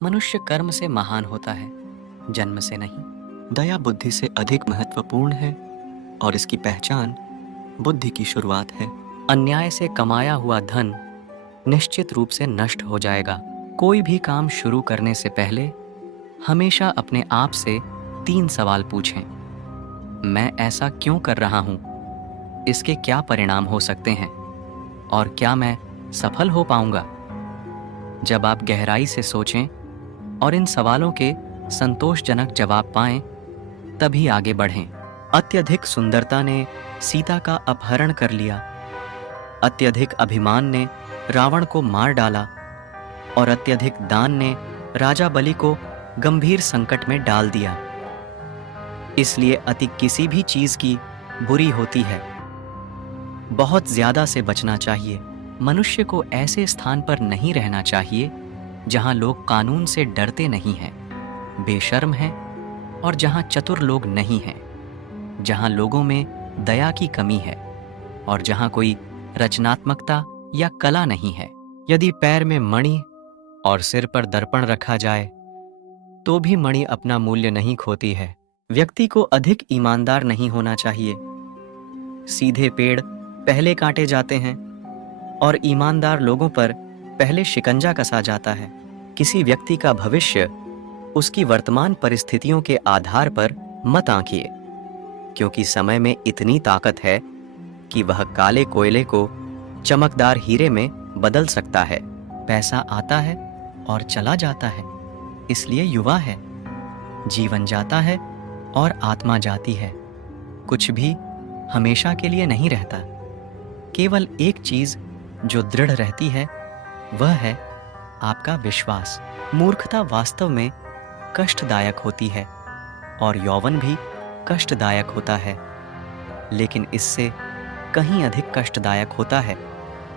मनुष्य कर्म से महान होता है, जन्म से नहीं। दया बुद्धि से अधिक महत्वपूर्ण है और इसकी पहचान बुद्धि की शुरुआत है। अन्याय से कमाया हुआ धन निश्चित रूप से नष्ट हो जाएगा। कोई भी काम शुरू करने से पहले हमेशा अपने आप से 3 सवाल पूछें। मैं ऐसा क्यों कर रहा हूं? इसके क्या परिणाम हो सकते हैं? और क्या मैं सफल हो पाऊंगा? जब आप गहराई से सोचें और इन सवालों के संतोषजनक जवाब पाएं, तभी आगे बढ़ें। अत्यधिक सुंदरता ने सीता का अपहरण कर लिया। अत्यधिक अभिमान ने रावण को मार डाला और अत्यधिक दान ने राजा बलि को गंभीर संकट में डाल दिया। इसलिए अति किसी भी चीज की बुरी होती है। बहुत ज्यादा से बचना चाहिए। मनुष्य को ऐसे स्थान पर नहीं रहना चाहिए जहां लोग कानून से डरते नहीं हैं, बेशर्म हैं और जहां चतुर लोग नहीं हैं, जहां लोगों में दया की कमी है और जहां कोई रचनात्मकता या कला नहीं है। यदि पैर में मणि और सिर पर दर्पण रखा जाए तो भी मणि अपना मूल्य नहीं खोती है। व्यक्ति को अधिक ईमानदार नहीं होना चाहिए। सीधे पेड़ पहले काटे जाते हैं और ईमानदार लोगों पर पहले शिकंजा कसा जाता है। किसी व्यक्ति का भविष्य उसकी वर्तमान परिस्थितियों के आधार पर मत आंकिए, क्योंकि समय में इतनी ताकत है कि वह काले कोयले को चमकदार हीरे में बदल सकता है। पैसा आता है और चला जाता है, इसलिए युवा है। जीवन जाता है और आत्मा जाती है। कुछ भी हमेशा के लिए नहीं रहता। केवल एक चीज जो दृढ़ रहती है वह है आपका विश्वास। मूर्खता वास्तव में कष्टदायक होती है और यौवन भी कष्टदायक होता है, लेकिन इससे कहीं अधिक कष्टदायक होता है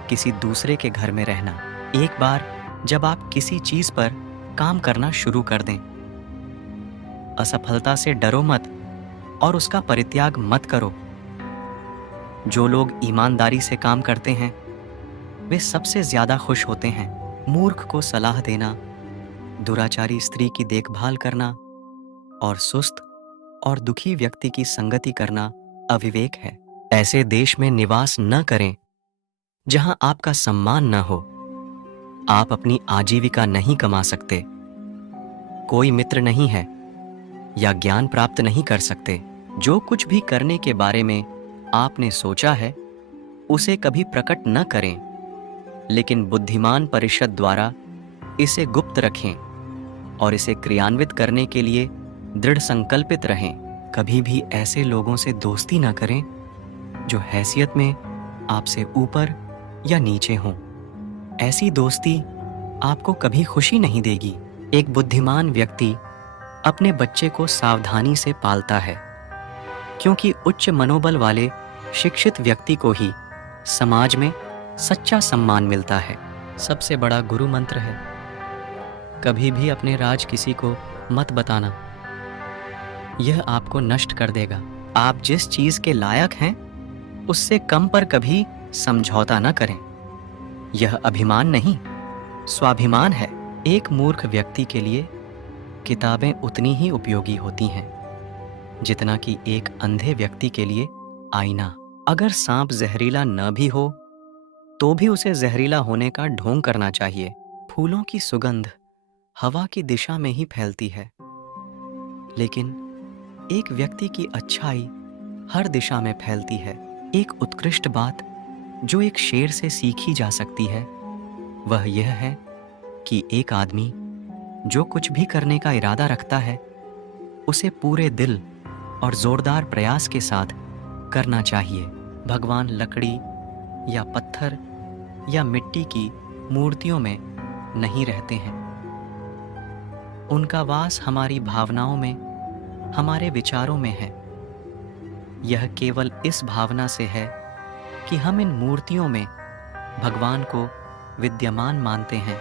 किसी दूसरे के घर में रहना। एक बार जब आप किसी चीज पर काम करना शुरू कर दें, असफलता से डरो मत और उसका परित्याग मत करो। जो लोग ईमानदारी से काम करते हैं वे सबसे ज्यादा खुश होते हैं। मूर्ख को सलाह देना, दुराचारी स्त्री की देखभाल करना और सुस्त और दुखी व्यक्ति की संगति करना अविवेक है। ऐसे देश में निवास न करें जहां आपका सम्मान न हो। आप अपनी आजीविका नहीं कमा सकते। कोई मित्र नहीं है या ज्ञान प्राप्त नहीं कर सकते। जो कुछ भी करने के बारे में आपने सोचा है उसे कभी प्रकट न करें, लेकिन बुद्धिमान परिषद द्वारा इसे गुप्त रखें और इसे क्रियान्वित करने के लिए दृढ़ संकल्पित रहें। कभी भी ऐसे लोगों से दोस्ती न करें जो हैसियत में आपसे ऊपर या नीचे हों। ऐसी दोस्ती आपको कभी खुशी नहीं देगी। एक बुद्धिमान व्यक्ति अपने बच्चे को सावधानी से पालता है, क्योंकि उच्च मनोबल वाले शिक्षित व्यक्ति को ही समाज में सच्चा सम्मान मिलता है। सबसे बड़ा गुरु मंत्र है, कभी भी अपने राज किसी को मत बताना, यह आपको नष्ट कर देगा। आप जिस चीज के लायक हैं उससे कम पर कभी समझौता न करें। यह अभिमान नहीं, स्वाभिमान है। एक मूर्ख व्यक्ति के लिए किताबें उतनी ही उपयोगी होती हैं जितना कि एक अंधे व्यक्ति के लिए आईना। अगर सांप जहरीला न भी हो तो भी उसे जहरीला होने का ढोंग करना चाहिए। फूलों की सुगंध हवा की दिशा में ही फैलती है, लेकिन एक व्यक्ति की अच्छाई हर दिशा में फैलती है। एक उत्कृष्ट बात जो एक शेर से सीखी जा सकती है वह यह है कि एक आदमी जो कुछ भी करने का इरादा रखता है उसे पूरे दिल और जोरदार प्रयास के साथ करना चाहिए। भगवान लकड़ी या पत्थर या मिट्टी की मूर्तियों में नहीं रहते हैं। उनका वास हमारी भावनाओं में, हमारे विचारों में है। यह केवल इस भावना से है कि हम इन मूर्तियों में भगवान को विद्यमान मानते हैं।